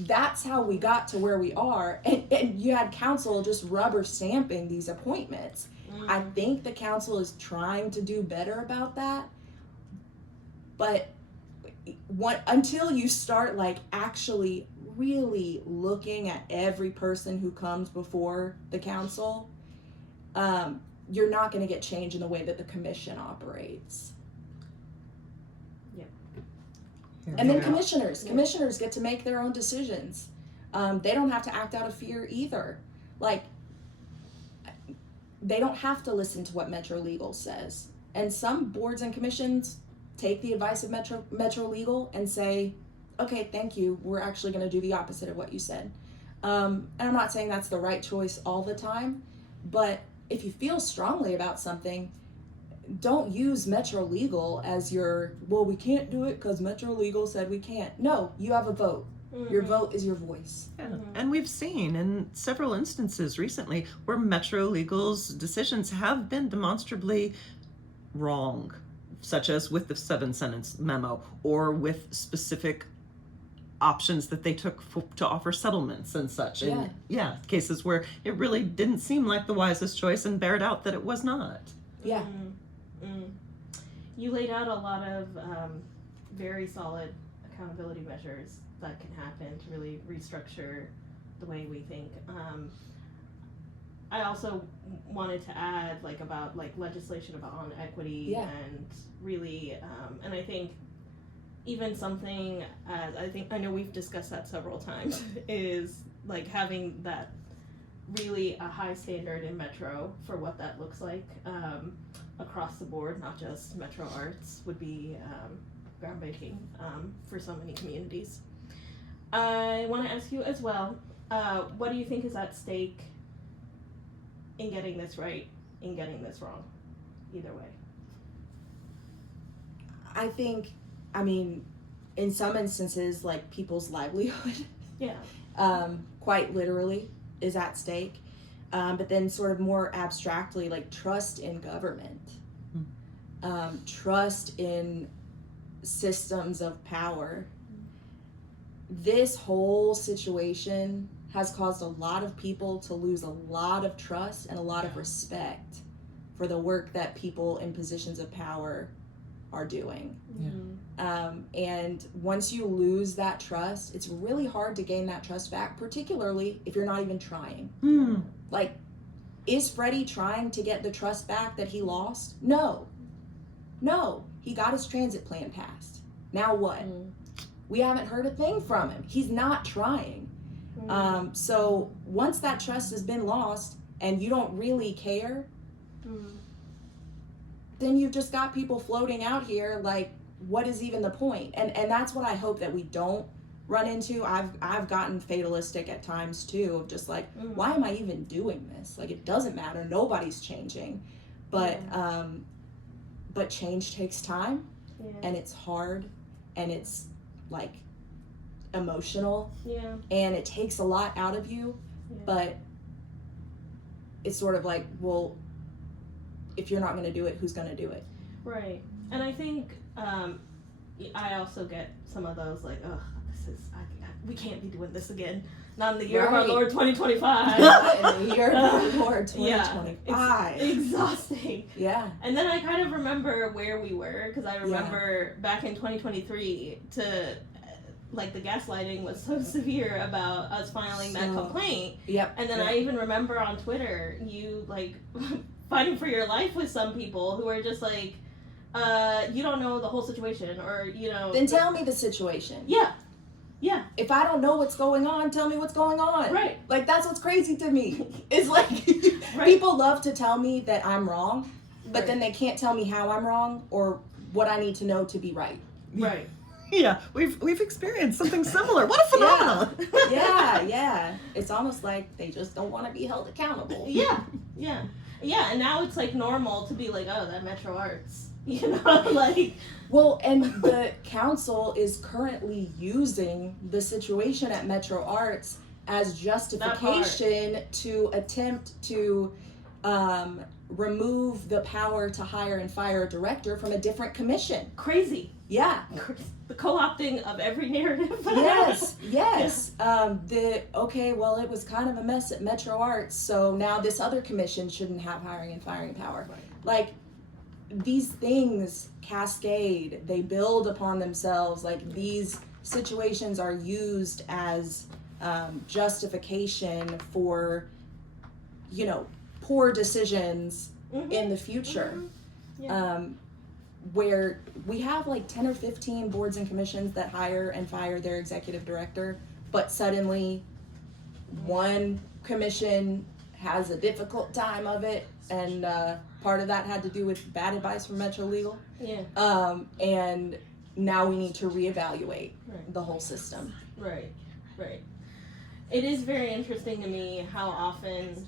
that's how we got to where we are. And you had council just rubber stamping these appointments. I think the council is trying to do better about that, but until you start like actually really looking at every person who comes before the council, you're not going to get change in the way that the commission operates. Yep. And then commissioners get to make their own decisions. They don't have to act out of fear either. Like, they don't have to listen to what Metro Legal says. And some boards and commissions take the advice of Metro Legal and say, okay, thank you, we're actually going to do the opposite of what you said. And I'm not saying that's the right choice all the time, but if you feel strongly about something, don't use Metro Legal as your, well, we can't do it because Metro Legal said we can't. No, you have a vote. Your vote is your voice. Yeah. And we've seen in several instances recently where Metro Legal's decisions have been demonstrably wrong, such as with the 7-sentence memo or with specific options that they took to offer settlements and such. And cases where it really didn't seem like the wisest choice and bared out that it was not. Yeah. You laid out a lot of very solid accountability measures that can happen to really restructure the way we think. I also wanted to add about legislation on equity and really, and I think even something as I know we've discussed that several times is having that really a high standard in Metro for what that looks like across the board, not just Metro Arts, would be groundbreaking for so many communities. I want to ask you as well, what do you think is at stake in getting this right, in getting this wrong, either way? I think, in some instances, people's livelihood, quite literally, is at stake. But then sort of more abstractly, trust in government, trust in systems of power. This whole situation has caused a lot of people to lose a lot of trust and a lot of respect for the work that people in positions of power are doing. And once you lose that trust, it's really hard to gain that trust back, particularly if you're not even trying. Is Freddie trying to get the trust back that he lost? No, he got his transit plan passed. Now what? We haven't heard a thing from him. He's not trying. So once that trust has been lost and you don't really care, then you've just got people floating out here what is even the point? And that's what I hope that we don't run into. I've gotten fatalistic at times too, of just why am I even doing this? It doesn't matter. Nobody's changing. But change takes time, and it's hard, and it's emotional, and it takes a lot out of you, but it's sort of well, if you're not going to do it, who's going to do it? Right. And I think I also get some of those we can't be doing this again. Not in the year of our Lord 2025. In the year of our Lord 2025. It's exhausting. Yeah. And then I kind of remember where we were, because I remember back in 2023 the gaslighting was so severe about us filing that complaint. And then I even remember on Twitter you fighting for your life with some people who are just you don't know the whole situation, or then tell me the situation. Yeah. If I don't know what's going on, tell me what's going on. Right. That's what's crazy to me. It's people love to tell me that I'm wrong, but then they can't tell me how I'm wrong or what I need to know to be right. Right. Yeah, we've experienced something similar. What a phenomenon. Yeah. It's almost like they just don't want to be held accountable. Yeah, and now it's normal to be oh, that Metro Arts, Well, and the council is currently using the situation at Metro Arts as justification to attempt to remove the power to hire and fire a director from a different commission. Crazy. Yeah. The co-opting of every narrative. Yes. It was kind of a mess at Metro Arts, so now this other commission shouldn't have hiring and firing power. These things cascade, they build upon themselves. These situations are used as justification for, poor decisions in the future. Where we have 10 or 15 boards and commissions that hire and fire their executive director, but suddenly one commission has a difficult time of it, and part of that had to do with bad advice from Metro Legal. And now we need to reevaluate the whole system. Right. It is very interesting to me how often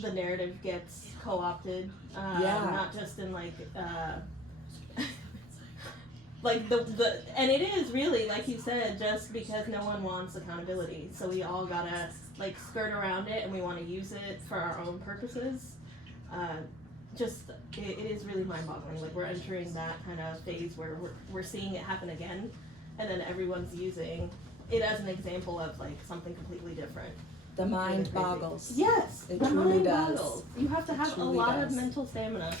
the narrative gets co-opted, not just in and it is really, like you said, just because no one wants accountability, so we all gotta skirt around it, and we want to use it for our own purposes. It is really mind-boggling. We're entering that kind of phase where we're seeing it happen again, and then everyone's using it as an example of like something completely different. The mind Crazy. boggles. Yes, It the truly mind does. boggles. You have to It have a truly lot does. of mental stamina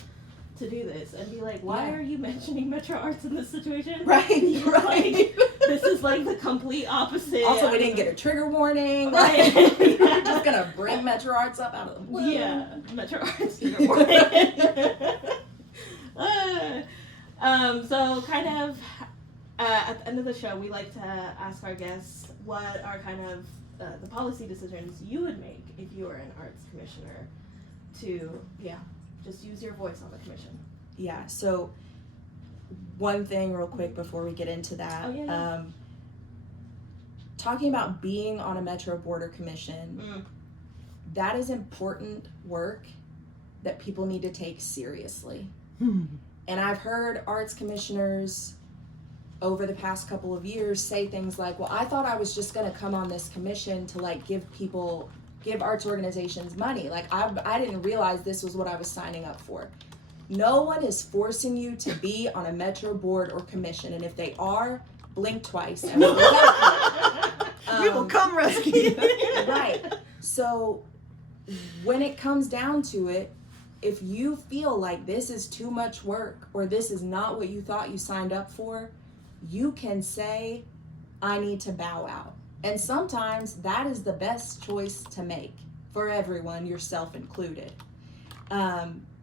to do this and be like, why Yeah. are you mentioning Metro Arts in this situation? Right, You're right. like, this is like the complete opposite. Also, we didn't get a trigger warning. Right. Like, you're just gonna bring Metro Arts up out of the blue. Yeah, Metro Arts trigger warning. So kind of at the end of the show, we like to ask our guests what are kind of the policy decisions you would make if you were an arts commissioner to, just use your voice on the commission. Yeah, so one thing real quick before we get into that. Oh, yeah. Talking about being on a Metro Border Commission, that is important work that people need to take seriously. And I've heard arts commissioners over the past couple of years say things like, well, I thought I was just gonna come on this commission to like give arts organizations money. Like I didn't realize this was what I was signing up for. No one is forcing you to be on a Metro board or commission, and if they are, blink twice and we'll We will come rescue you. Right. So when it comes down to it, if you feel like this is too much work or this is not what you thought you signed up for, you can say, I need to bow out. And sometimes that is the best choice to make for everyone, yourself included.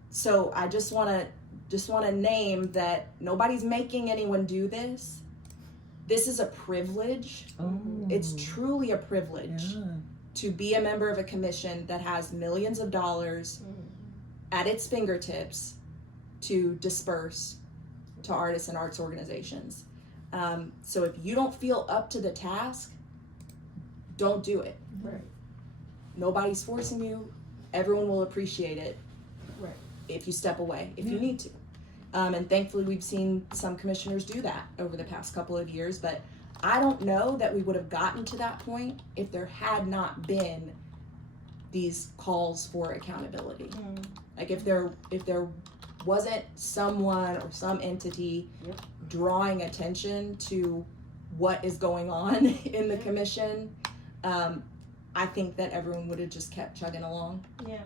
So I just want to name that nobody's making anyone do this. This is a privilege. It's truly a privilege to be a member of a commission that has millions of dollars at its fingertips to disperse to artists and arts organizations. So if you don't feel up to the task, don't do it. Right. Nobody's forcing you. Everyone will appreciate it. Right. If you step away, if you need to. And thankfully we've seen some commissioners do that over the past couple of years, but I don't know that we would have gotten to that point if there had not been these calls for accountability. Like if there wasn't someone or some entity drawing attention to what is going on in the commission, I think that everyone would have just kept chugging along. Yeah.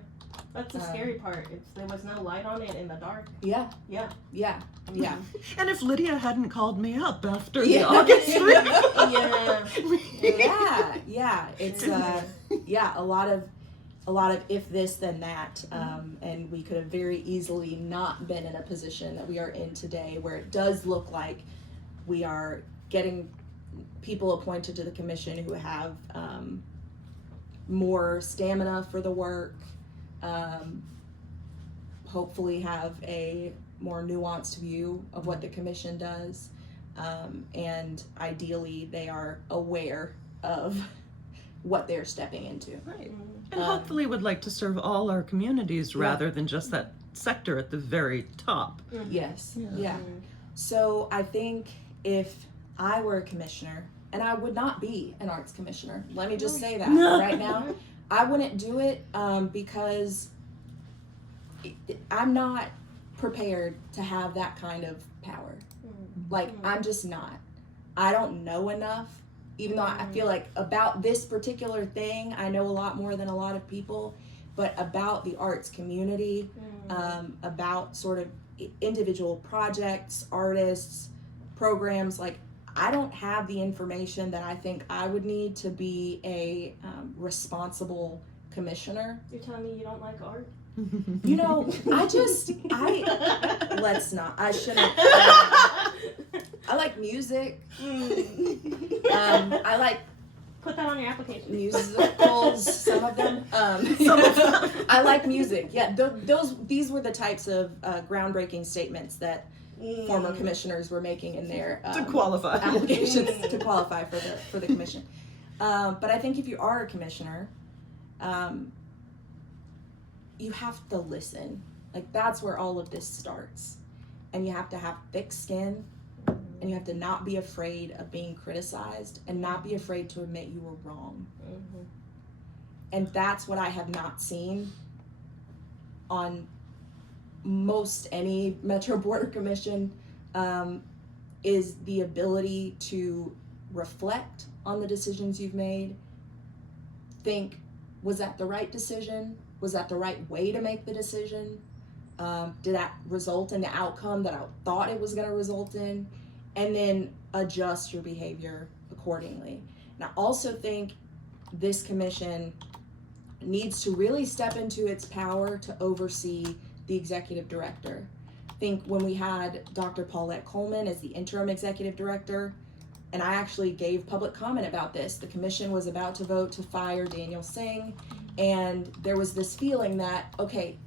That's the scary part. There was no light on it in the dark. Yeah. Yeah. Yeah. Yeah. And if Lydia hadn't called me up after the August Yeah. It's a lot of if this then that, and we could have very easily not been in a position that we are in today, where it does look like we are getting people appointed to the commission who have more stamina for the work, hopefully have a more nuanced view of what the commission does, and ideally they are aware of what they're stepping into. Right. And hopefully would like to serve all our communities rather than just that sector at the very top. Yes. Yeah. So I think if I were a commissioner, and I would not be an arts commissioner, let me just say that right now, I wouldn't do it because I'm not prepared to have that kind of power. Like, I'm just not. I don't know enough, even though I feel like about this particular thing, I know a lot more than a lot of people, but about the arts community, about sort of individual projects, artists, programs, like, I don't have the information that I think I would need to be a responsible commissioner. You're telling me you don't like art? You know, let's not. I shouldn't. I like music. I like Put that on your application. musicals, some of them. I like music. Yeah, these were the types of groundbreaking statements that former commissioners were making in their To qualify. applications to qualify for the commission. But I think if you are a commissioner, you have to listen. Like, that's where all of this starts. And you have to have thick skin, and you have to not be afraid of being criticized, and not be afraid to admit you were wrong. And that's what I have not seen on most any Metro Border Commission, is the ability to reflect on the decisions you've made. Think, was that the right decision? Was that the right way to make the decision? Did that result in the outcome that I thought it was going to result in? And then adjust your behavior accordingly. And I also think this commission needs to really step into its power to oversee the executive director. I think when we had Dr. Paulette Coleman as the interim executive director, and I actually gave public comment about this, the commission was about to vote to fire Daniel Singh, and there was this feeling that, okay,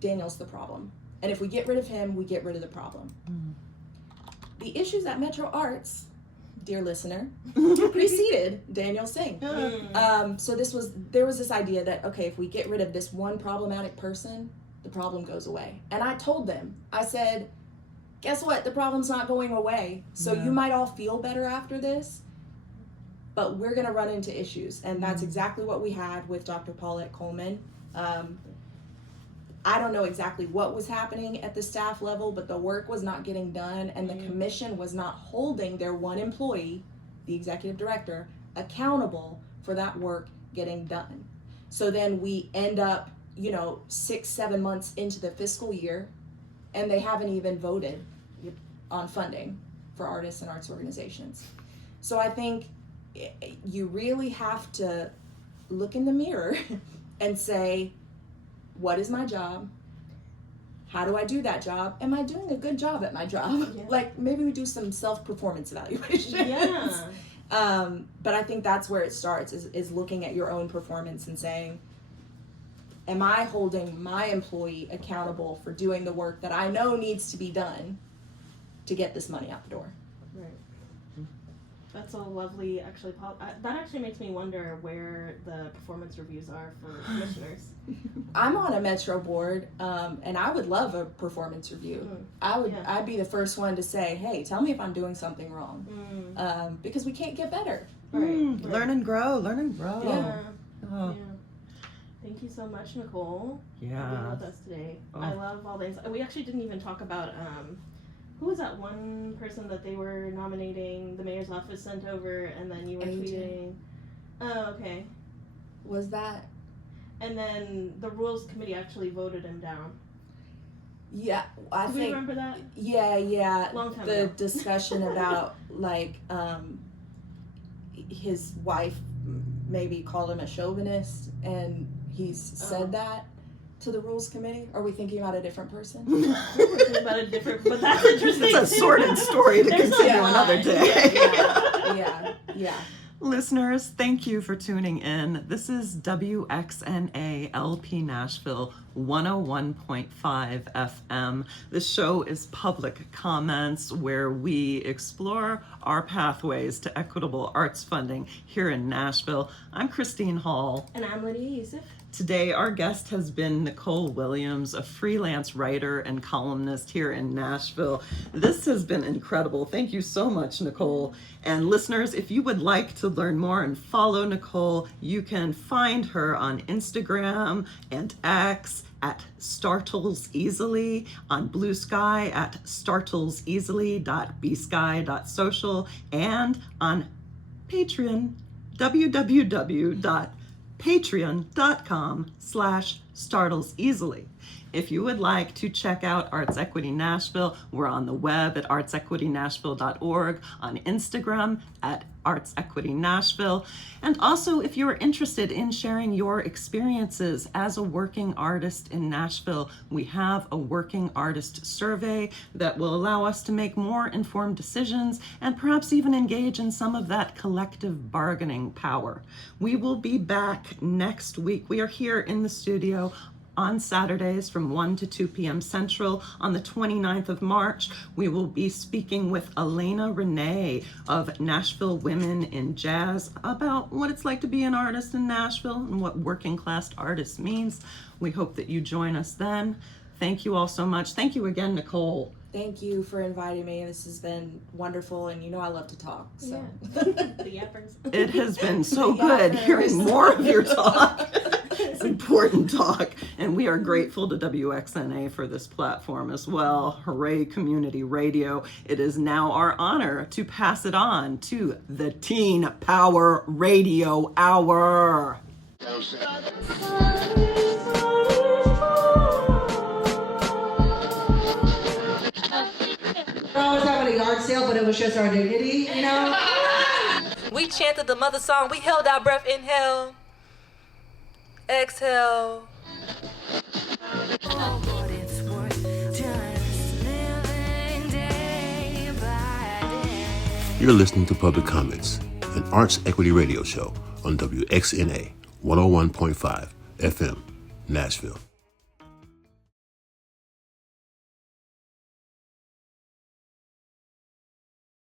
Daniel's the problem. And if we get rid of him, we get rid of the problem. The issues at Metro Arts, dear listener, preceded Daniel Singh. So there was this idea that, okay, if we get rid of this one problematic person, the problem goes away. And I told them, I said, guess what? The problem's not going away. So you might all feel better after this, but we're going to run into issues. And that's exactly what we had with Dr. Paulette Coleman. I don't know exactly what was happening at the staff level, but the work was not getting done, and the commission was not holding their one employee, the executive director, accountable for that work getting done. So then we end up, 6-7 months into the fiscal year, and they haven't even voted on funding for artists and arts organizations. So I think you really have to look in the mirror and say, what is my job? How do I do that job? Am I doing a good job at my job? Yeah. Like, maybe we do some self-performance evaluations. Yeah. But I think that's where it starts, is looking at your own performance and saying, am I holding my employee accountable for doing the work that I know needs to be done to get this money out the door? Right. That's a lovely, actually, that actually makes me wonder where the performance reviews are for commissioners. I'm on a Metro board, and I would love a performance review. I'd be the first one to say, hey, tell me if I'm doing something wrong, because we can't get better. Right. Learn and grow, learn and grow. Yeah. Oh. Yeah. Thank you so much, Nicole, for being with us today. I love all these. We actually didn't even talk about who was that one person that they were nominating, the mayor's office sent over, and then you were tweeting? Oh, okay. Was that? And then the rules committee actually voted him down. Yeah, I think. Do we remember that? Yeah. Long time the ago. discussion about his wife maybe called him a chauvinist, and he's said that to the rules committee. Are we thinking about a different person? We're thinking about a different, but that's interesting. It's a sordid story to continue another day. Yeah. Listeners, thank you for tuning in. This is WXNA LP Nashville 101.5 FM. This show is Public Comments, where we explore our pathways to equitable arts funding here in Nashville. I'm Christine Hall. And I'm Lydia Yusuf. Today, our guest has been Nicole Williams, a freelance writer and columnist here in Nashville. This has been incredible. Thank you so much, Nicole. And listeners, if you would like to learn more and follow Nicole, you can find her on Instagram and X at StartlesEasily, on Blue Sky at startleseasily.bsky.social, and on Patreon, www.patreon.com/startleseasily. If you would like to check out Arts Equity Nashville, we're on the web at artsequitynashville.org, on Instagram at Arts Equity Nashville. And also, if you are interested in sharing your experiences as a working artist in Nashville, we have a working artist survey that will allow us to make more informed decisions and perhaps even engage in some of that collective bargaining power. We will be back next week. We are here in the studio on Saturdays from 1 to 2 p.m. Central. On the 29th of March, we will be speaking with Elena Renee of Nashville Women in Jazz about what it's like to be an artist in Nashville and what working class artist means. We hope that you join us then. Thank you all so much. Thank you again, Nicole. Thank you for inviting me. This has been wonderful, and I love to talk. So. The yappers. It has been so good hearing more of your talk. Important talk. And we are grateful to WXNA for this platform as well. Hooray, community radio. It is now our honor to pass it on to the Teen Power Radio Hour. I was having a yard sale, but it was just our dignity, you know? We chanted the mother song. We held our breath. Inhale. Exhale. You're listening to Public Comments, an arts equity radio show on WXNA 101.5 FM, Nashville.